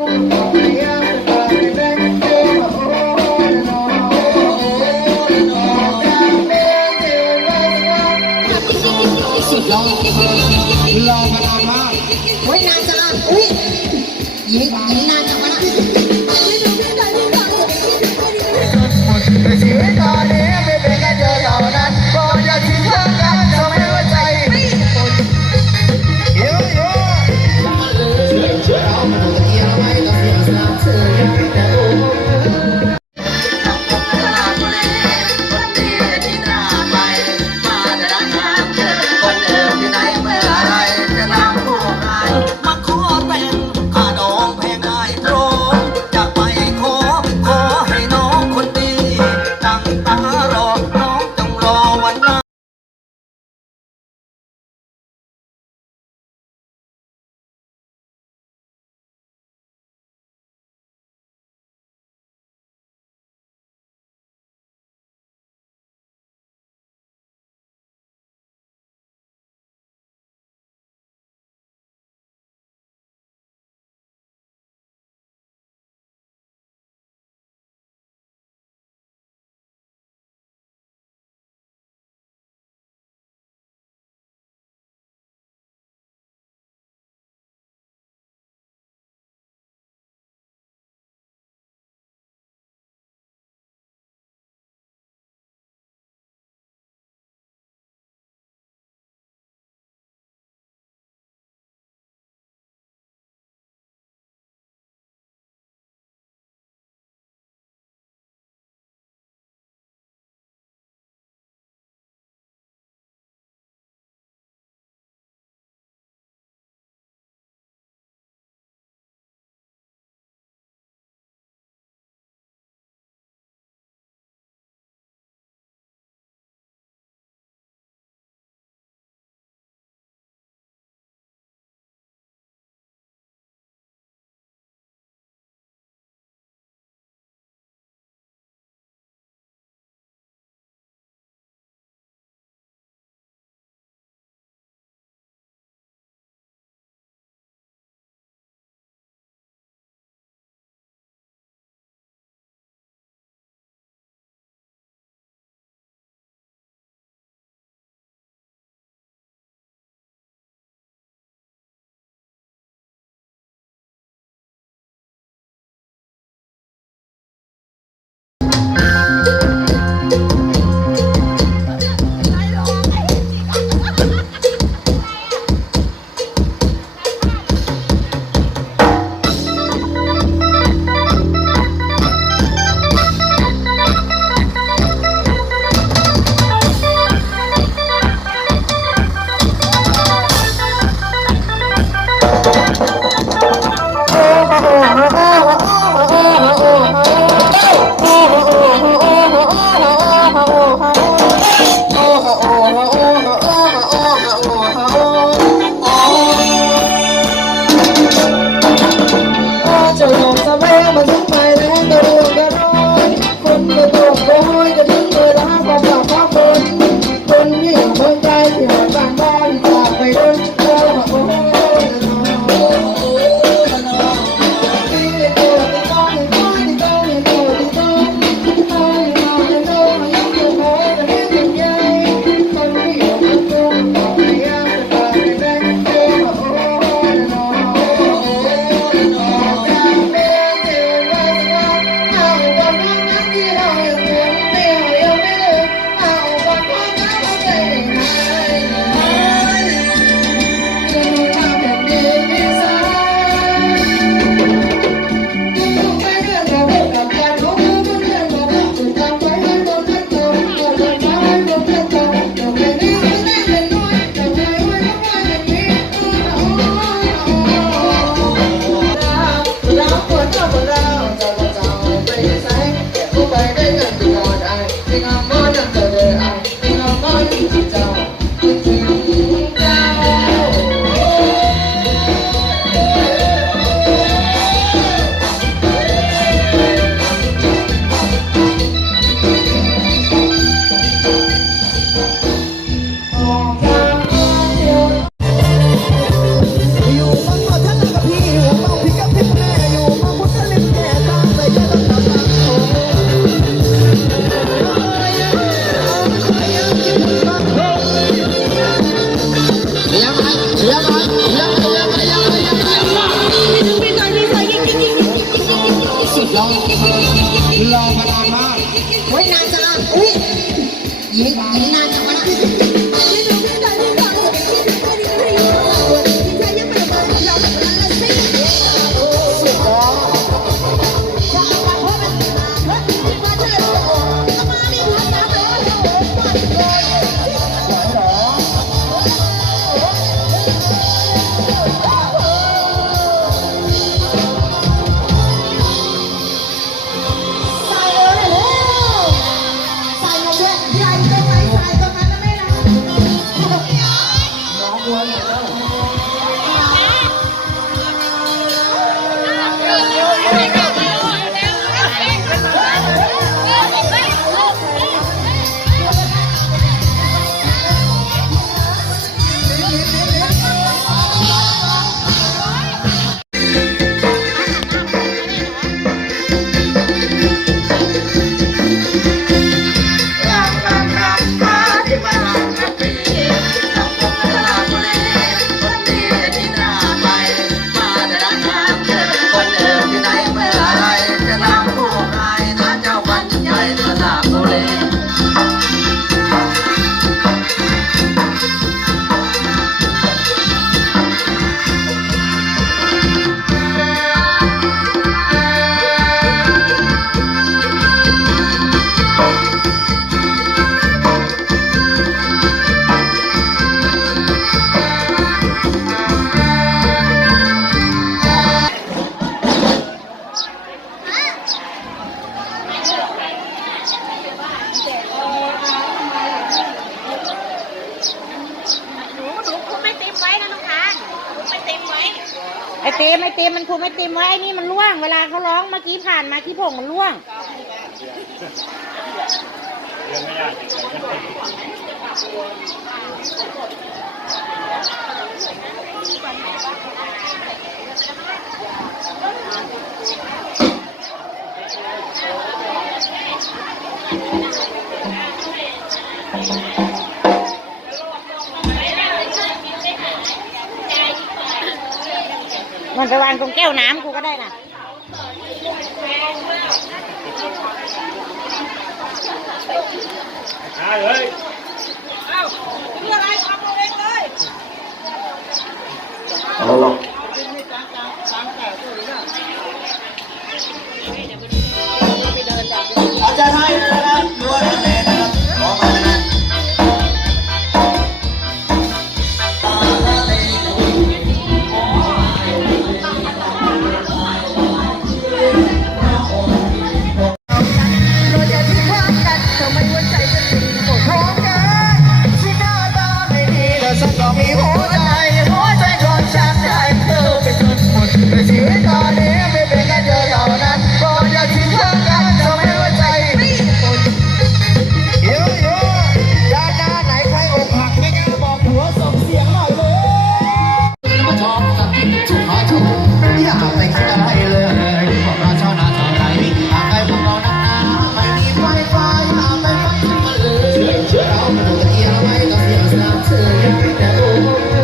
สุดยอดรอมานานมากโอ้ยนานจังอุ้ยหญิงนานจังวะนะในชีวิตตอนนี้ไม่เป็นแค่เธอเท่านั้นก็จะทิ้งเธอกันทำให้หัวใจเยอะเยอะ รอมานานมาก โอ้ยนานจังอุ้ยยิงนานจังวะนะไอเต็มมันคุมไอเต็มไว้ไอ้นี่มันล่วงเวลาเขาร้องเมื่อกี้ผ่านมาขี้ผงมันล่วงมันไปวางตรงแก้วน้ำกูก็ได้น่ะเลยเอ้าเรื่องอะไรทำเอาเองเลยอาจารย์ให้นะครับดูอะไรนะครับขอมานะ สักก็มีหัวใจของฉันได้เธอเป็นคนหมดแต่ชีวิตตอนนี้ไม่เป็นแค่เธอเท่านั้นก็อย่าทิ้งเธอกันทำให้หัวใจไม่หมดเยอะๆด้านหน้าไหนใครอกหักไม่กล้าบอกผัวส่งเสียงหน่อยเลยมาชอบกับกินชุบหาชุบอย่าไปคิดอะไรเลยบอกเราชาวนาชาวไร่หากไปพวกเรานักหนาไม่มีไฟฟ้าหากไปฟังฉันมาเลยเราไม่ต้องเอียงไม่ต้องเสียสามเธอแต่โอ้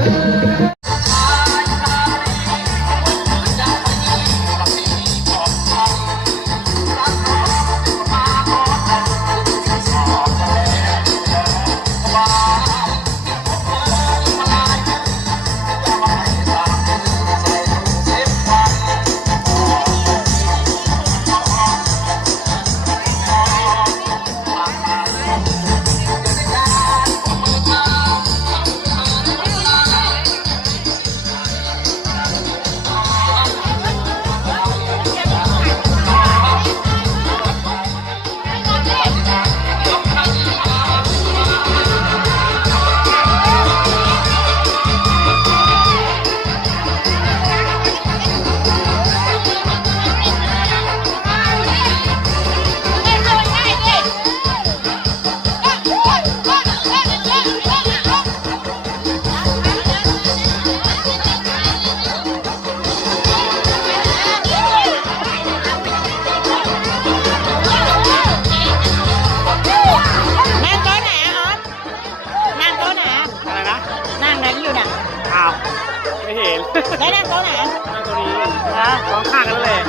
ได้นั่งโต๊ะไหน ตัวนี้นะสองข้างกันเลย